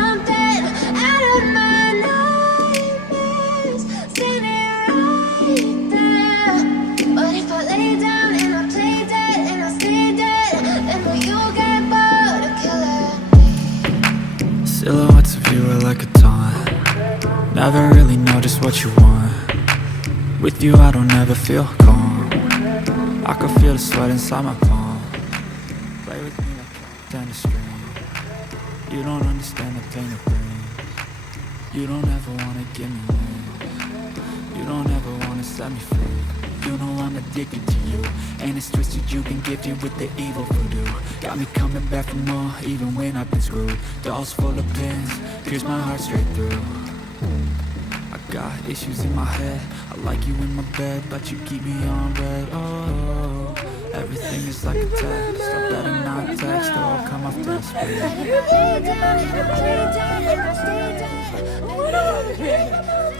something out of my nightmares, standing right there. But if I lay down and I play dead and I stay dead, then will you get bored of killing me? Silhouettes of you are like a taunt. Never really know just what you want. With you I don't ever feel calm. I can feel the sweat inside my palm. Play with me like down the stream. You don't understand the pain it brings. You don't ever wanna give me wings. You don't ever wanna set me free. You know I'm addicted to you, and it's twisted you've been gifted with the evil voodoo. Got me coming back for more, even when I've been screwed. Dolls full of pins, pierce my heart straight through. I got issues in my head, I like you in my bed, but you keep me on red. Oh, everything is like a text, I better not text or I'll come off desperate. If I lay down and I play dead and I stay dead, then will you get bored?